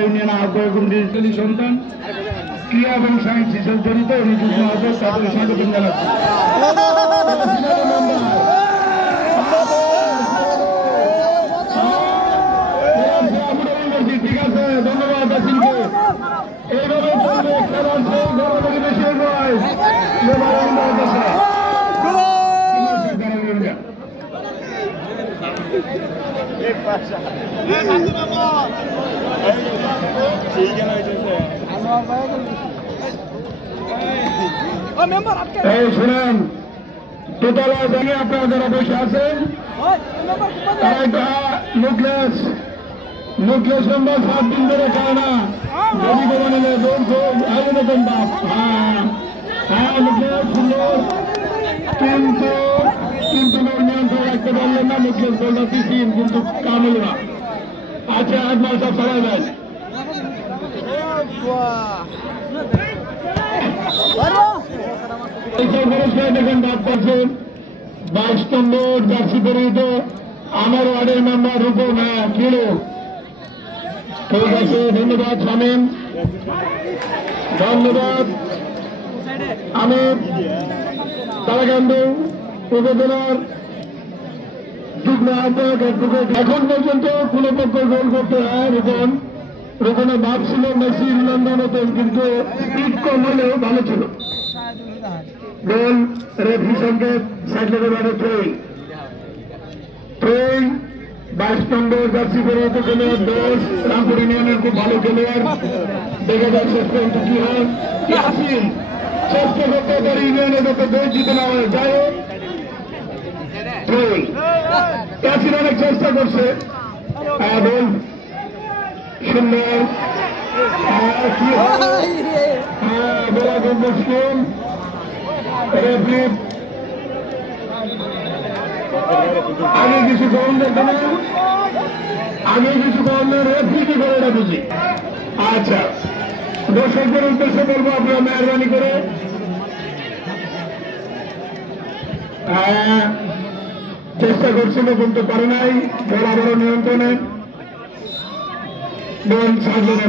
Union আহ্বায়ক কমিটির সন্তান ক্রিয়া এবং সায়েন্স হিসেবে জড়িত নিযুক্ত হবে তাদের স্বাগত জানাচ্ছি। ঠিক আছে, ধন্যবাদ আসিনকে। এইভাবে চলবে খেলার সেই গণপতি বেশি নয়। শুনেন, দোতলা জানি আপনারা যারা বসে আছেন তারা একটা নিউক্লিয়াস নম্বর 7 দিন ধরে খায় না। যদি কোনো নিলে আয়োজন বাপ হ্যাঁ নিউক্লিয়াস সুন্দর, কিন্তু নিয়ন্ত্রণ রাখতে পারলেন না। নিউক্লিয়াস বলটা দিচ্ছেন কিন্তু কাম হল না। আচ্ছা, 8 মাস সব ছাড়া যায়। দেখেন বাদ পাচ্ছেন 22 নম্বর জার্সি পরিহিত আমার ওয়ার্ডের মেম্বার রূপন। হ্যাঁ কিলো ঠিক আছে, ধন্যবাদ শামীম, ধন্যবাদ আমির তারাকান্দু উপজেলার যুগ্ম আহ্বায়ক অ্যাডভোকেট। এখন পর্যন্ত কোনো পক্ষ গোল করতে হয় রোকনে ভাব ছিল মেসি লন্ডন হতেন, কিন্তু স্পিড কম হলেও ভালো ছিল। গোল রেফারি সংকেত সাইড লেগে মানে থ্রোইং 22 নম্বর জার্সি পরিহিত খেলোয়াড় 10 রামপুর ইউনিয়নের খুব ভালো খেলোয়াড়। দেখা যায় শেষ পর্যন্ত কি হয়। ইয়াসিন চেষ্টা করতে পারে ইউনিয়নের যত গোল জিতে না হয়, যাই হোক থ্রোইং। ইয়াসিন অনেক চেষ্টা করছে। গোল সুন্দর। কি হয় বলা খুব মুশকিল। রেফারি আগে কিছু কম দেখতে না, আগে কিছু কম রেফারি কি করে এটা বুঝি। আচ্ছা, দর্শকদের উদ্দেশ্যে বলবো আপনারা মেহরবানি করে চেষ্টা করছিল কিন্তু পারে নাই। বরাবর নিয়ন্ত্রণে বল ছাড়লো না,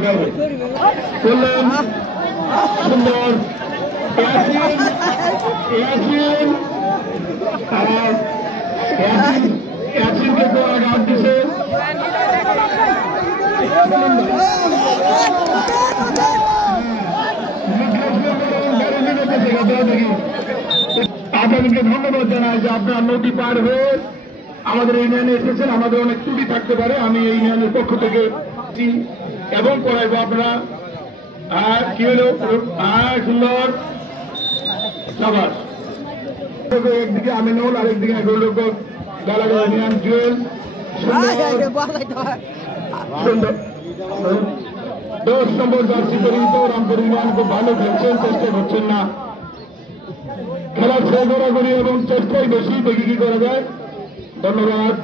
বললেন সুন্দর ইয়াসিনকে তো আঘাত দিছে। আপনাদেরকে ধন্যবাদ জানাই যে আপনারা নদী পার হয়ে আমাদের ইউনিয়নে এসেছেন। আমাদের অনেক ত্রুটি থাকতে পারে, আমি এই ইউনিয়নের পক্ষ থেকে এবং করাইবো। আপনারা কি হলো সুন্দর সবার একদিকে আমিনুল আর একদিকে গালাগাল ইউনিয়ন জুয়েল। সুন্দর 10 নম্বর জার্সি পরিহিত রামপুর ইউনিয়ন খুব ভালো খেলছেন, চেষ্টা করছেন না। খেলার সহযোগী এবং চেষ্টাই বেশি, দেখি কি করা যায়। ধন্যবাদ।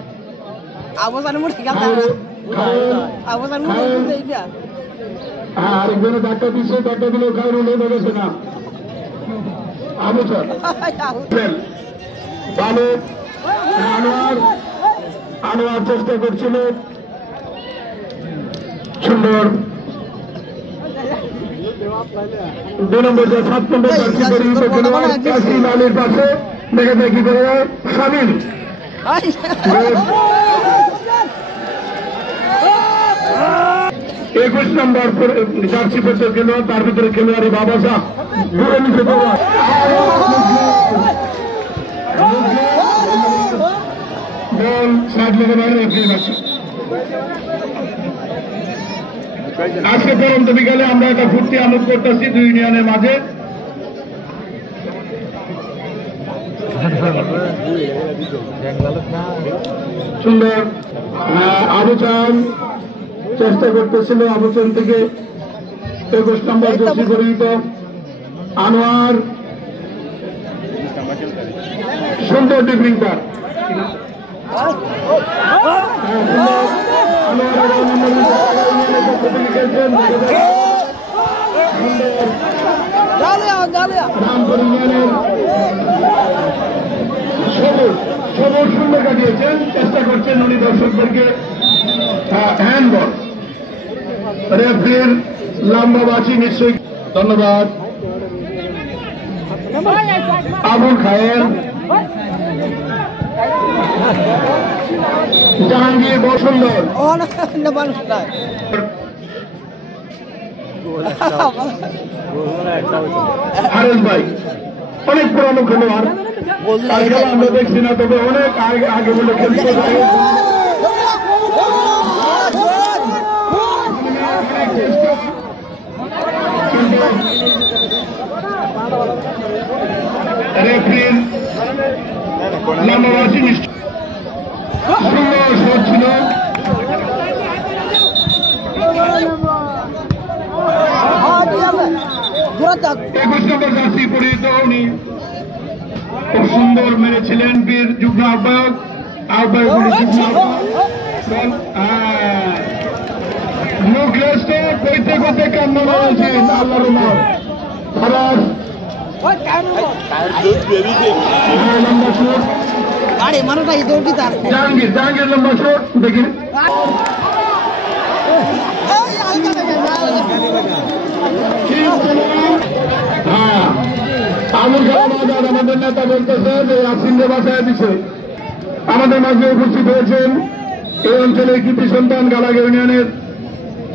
আরেকজনে ধাক্কা দিচ্ছে, ধাক্কা দিলেও খায় রুলে ধরেছে না। আনোয়ার চেষ্টা করছিল সুন্দর। 2 নম্বর 7 নম্বর জার্সি পরিহিত খেলোয়াড় ইয়াসিন আলীর পাশে দেখা যায় কি করে শামিল। 21 নম্বর জার্সি পরিহিত খেলোয়াড়, তার ভিতরে খেলোয়াড়ি বাবা শাহ ঘুরে নিচে বল সাইড লেগে বাইরে রেখে গেছে। আজকে পরন্ত বিকালে আমরা একটা ফুর্তি আনন্দ করতেছি 2 ইউনিয়নের মাঝে। সুন্দর আবু চান চেষ্টা করতেছিল, আবু চান থেকে 21 নম্বর জার্সি পরিহিত আনোয়ার সুন্দর ডিফরিং পার। রামপুর ইউনিয়নের সবুজ সবল সুন্দর কাটিয়েছেন, চেষ্টা করছেন উনি দর্শকদেরকে হ্যান্ডবল। রেফারির লম্বা বাঁচি নিশ্চয়ই। ধন্যবাদ। আবুল খায়ের, জাহাঙ্গীর বসুন্দর, হারেস ভাই অনেক পুরানো খেলোয়াড়, আমরা দেখছি না, তবে অনেক আগে বলে খেলতে রেফারির লম্বাবাসী সুন্দর শট ছিল। 21 নম্বর জার্সি পরিহিত উনি খুব সুন্দর মেরেছিলেন বীর যুগ্ম আহ্বায়ক মুখলেশ তো কইতে কইতে কান্না মারাছেন আল্লাহর নাম। ফরাজ জাহাঙ্গীর লম্বা শট দেখি আবুল কালাম আজাদ আমাদের নেতা বলতেছে যে ইয়াসিনকে বাঁচায় দিচ্ছে। আমাদের মাঝে উপস্থিত হয়েছেন এই অঞ্চলের কৃতি সন্তান গালাগ ইউনিয়নের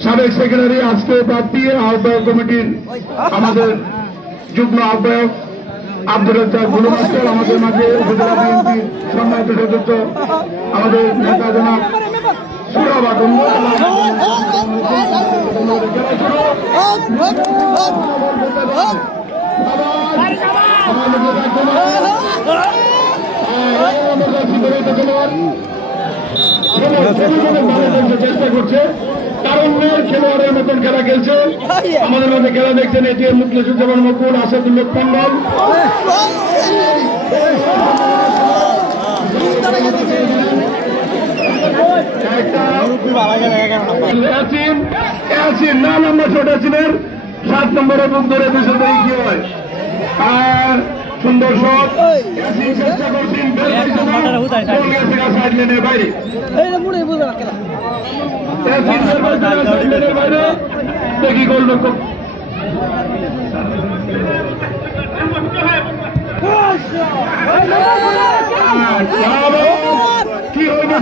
সাবেক সেক্রেটারি, আজকে প্রার্থী আহ্বায়ক কমিটির আমাদের যুগ্ম আহ্বায়ক আব্দুর রাজ্জাক গুলু মাস্টার, আমাদের মাঝে উপজেলা বিএনপির সম্মানিত সদস্য আমাদের নেতা জনাব সুরাবাদন, চেষ্টা করছে তারুণ্যের খেলোয়াড়ের মতন খেলা খেলছে। আমাদের মধ্যে খেলা দেখছেন এটিএম মুখলেসুজ্জামান মকুল, আসাদুল্লাহ মন্ডল, না নম্বর ছোট ছিলেন 7 নম্বরে বুক ধরে 200 কি হয়। আর সুন্দর শট চেষ্টা করছেন সাইড লেনের বাইরে, দেখি গোলরক্ষক কি হইল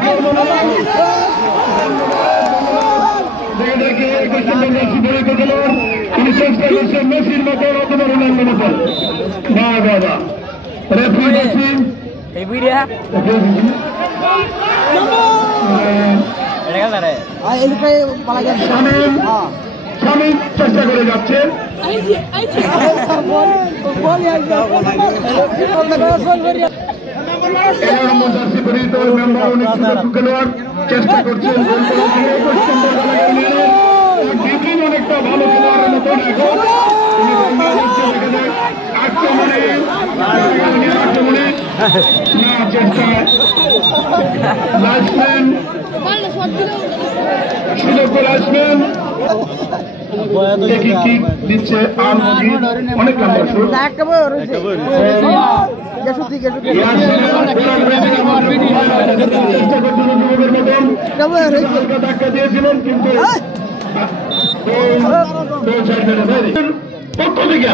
তিনি চেষ্টা করছেন মেসির মতো অথবা রোনাল্ডোর মতো। না বাবা রেফারি মেসিন শামীম চেষ্টা করে যাচ্ছে, খেলোয়াড় চেষ্টা করছেন অনেকটা ভালো খেলোয়াড়ের মতন আক্রমণে চেষ্টায় লাইসম্যান সুযোগ করে আসবেন, দেখি কি দিচ্ছে অনেক লম্বা শুরু ধাক্কা দিয়েছিলেন কিন্তু পক্ষ থেকে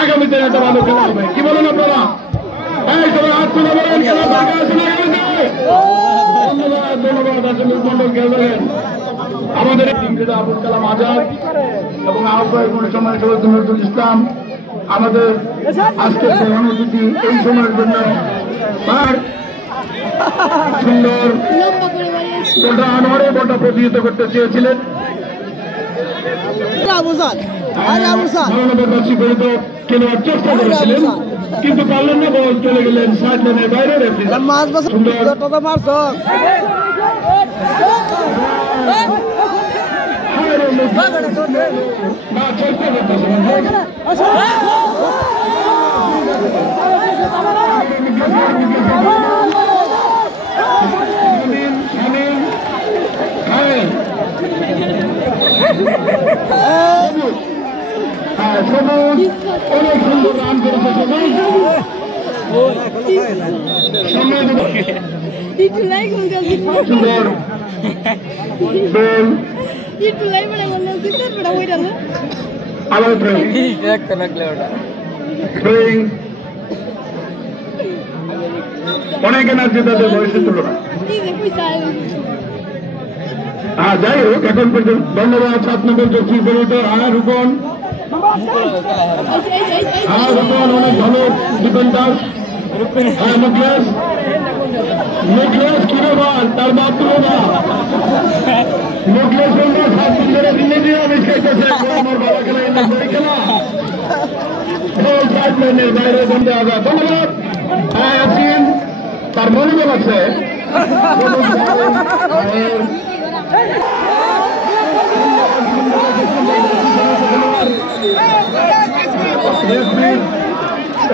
আগামীতে একটা ভালো খেলা হবে। কি বলেন আপনারা? হাত তুলে বলেন খেলা ধন্যবাদ। আসলে মন্ডল খেলবেন আমাদের আবুল কালাম আজাদ এবং আহ্বায়ক সম্মানিত নজরুল ইসলাম, আমাদের আজকের প্রধান অতিথি এই সময়ের জন্য সুন্দর গোটা আনোয়ারে গোটা প্রতিহিত করতে চেয়েছিলেন। খেলোয়াড় চেষ্টা করেছিলেন কিন্তু পারলেন না, বল চলে গেলেন সাইড লাইনের বাইরে। সবুজ অনেক সুন্দর রান করেছে, সবুজ সুন্দর বল আলো অনেক এনার্জি তাদের বয়সের তুলনা। যাই হোক এখন পর্যন্ত ধন্যবাদ। 7 নম্বর জর্সি পরিচিত রূপন রূপন অনেক ভালো ডিফেন্ডার। মুখলেশ কিরোবার তার মাত্র না মুখলেশ 7 দিন ধরে দিল্লি আবিষ খাইতেছে আমার বাবা খেলা বই খেলা বাইরে বন্ধে আবার ধন্যবাদ। তার মনোবল আছে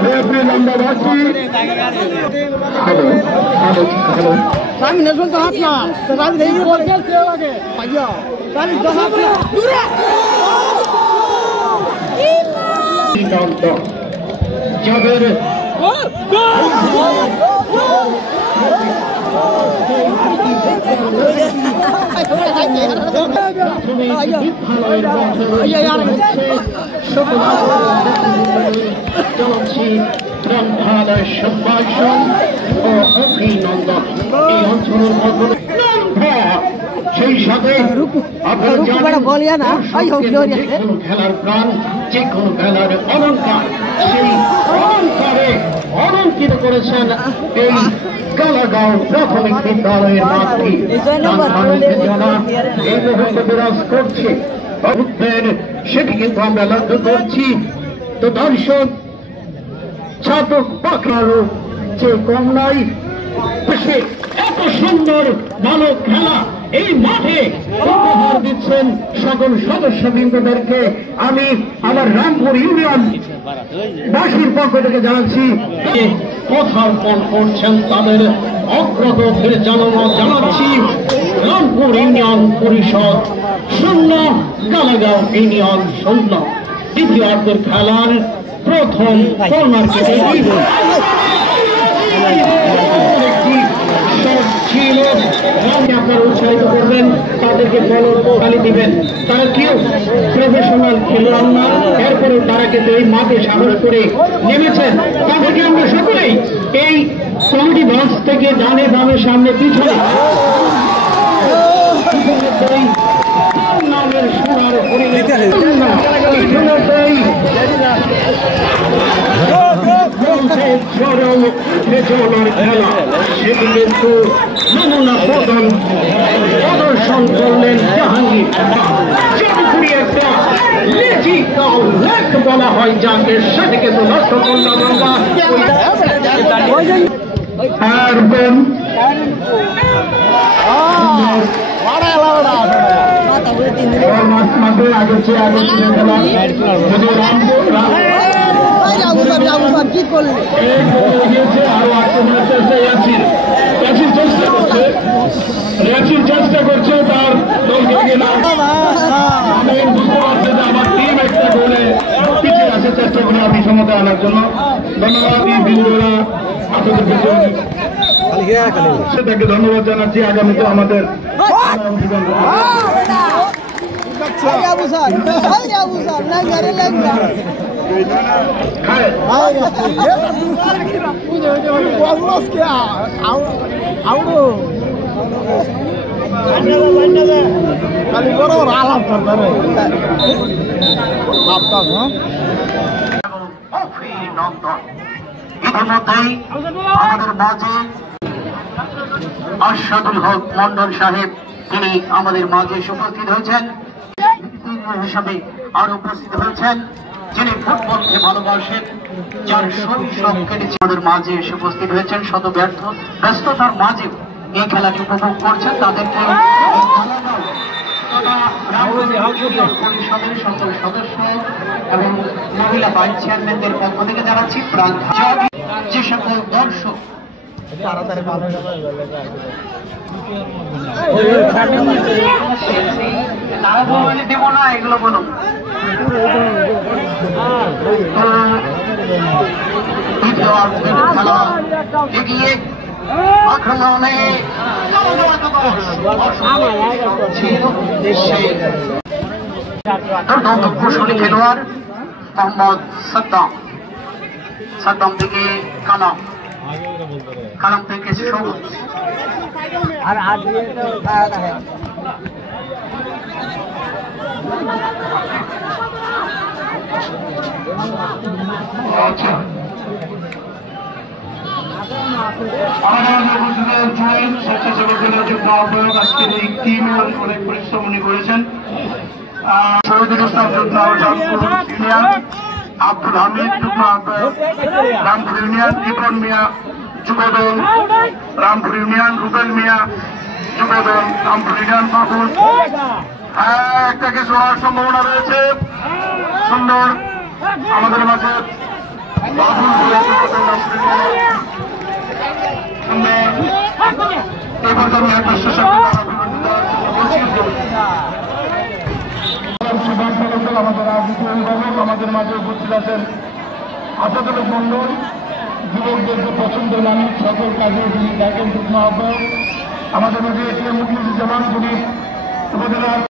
রেফারি লম্বা বাকি। হ্যালো হ্যালো হ্যালো আমি নেশন তো হাত না আমি দেখি বলে খেলতে লাগে ভাইয়া আমি তো হাত না দূরে যাদের গ্রন্থালয় সম্ভাষণ ও অভিনন্দন এই অঞ্চলের সেই সাথে খেলার প্রাণ যে কোনো খেলার অলঙ্কার সেই অলঙ্কারে অলঙ্কিত করেছেন এই কালাগাঁও প্রাথমিক বিদ্যালয়ের মাঠটি এই মুহূর্তে বিরাজ করছে সেটি কিন্তু আমরা লক্ষ্য করছি। তো দর্শক ছাতক পাখারও যে কম নাই এত সুন্দর ভালো খেলা এই মাঠে উপহার দিচ্ছেন সকল সদস্যবৃন্দদেরকে আমি আমার রামপুর ইউনিয়ন বাসীর পক্ষ থেকে জানাচ্ছি পদার্পণ করছেন তাদের অগ্রগতির জানাচ্ছি রামপুর ইউনিয়ন পরিষদ 0 কালাগাঁও ইউনিয়ন 0। দ্বিতীয়ার্ধের খেলার প্রথম কর্নার ছিল আপনারা উৎসাহিত করবেন তাদেরকে বলকালি দিবেন। তারা কেউ প্রফেশনাল খেলোয়াড় না, এরপরে তারা কিন্তু এই মাঠে সাহস করে নেমেছেন। তাদেরকে আমরা সকলেই এই কমিটি বক্স থেকে ডানে বামে সামনে পিছনে নামের সোনার চরম বেচনার খেলা সেটি কিন্তু নমুনা প্রদর্শন করলেন জাহাঙ্গীর। একটা লেজিক্যাল লেগ বলা হয় যাকে সেটিকে তো নষ্ট করলাম আমরা। আর মাঠে আগে কি করলে আরো চেষ্টা করছে তার আমি বুঝতে পারছি যে আমার টিম একটা গোলে পিছিয়ে আছে চেষ্টা করে আপনি সমতা আনার জন্য। ধন্যবাদ এই বিন্দুরা আপনাদেরকে সেটাকে ধন্যবাদ জানাচ্ছি। আগামীতে আমাদের ইতিমধ্যেই আমাদের মাঝে আশাদুল হক মন্ডল সাহেব তিনি আমাদের মাঝে উপস্থিত হয়েছেন হিসাবে আরো উপস্থিত হয়েছেন যিনি ফুটবলকে ভালোবাসেন যার শৈশব কেটেছে আমাদের মাঝে এসে উপস্থিত হয়েছেন শত ব্যস্ততার মাঝে এই খেলাকে উপভোগ করছেন তাদেরকে পরিষদের সকল সদস্য এবং মহিলা ভাইস চেয়ারম্যানদের পক্ষ থেকে জানাচ্ছি প্রাণ যে সকল দর্শক দেব না এগুলো বলুন। খেলা এগিয়ে আক্রমণে দুর্দান্ত কৌশলী খেলোয়াড় মোহাম্মদ সাদ্দাম থেকে কালাম থেকে সবুজ আর আচ্ছা স্বেচ্ছাসেবক দলের যুগ্ম আহ্বায়ক আজকের এই টিম অনেক পরিশ্রম উনি করেছেন। শহীদুল ইসলাম যুগ্ম ইউনিয়ন, আব্দুল হামিদ যুগ্ম আহ্বায়ক রামপুর ইউনিয়ন, রিপন মিয়া যুবদল রামপুর ইউনিয়ন, রুবেল মিয়া যুবদল রামপুর ইউনিয়ন। মাহবুব একটা কিছু হওয়ার সম্ভাবনা রয়েছে। সুন্দর আমাদের মাঝে আমাদের রাজনীতি অভিভাবক আমাদের মাঝে উপস্থিত আছেন আসাদুল মন্ডল, যুবকদেরকে পছন্দের মানুষ, সকল কাজে তিনি দেখেন যুগ্ম আহ্বায়ক আমাদের মাঝে এটিএম মুখলিসুজ্জামান, যিনি উপজেলা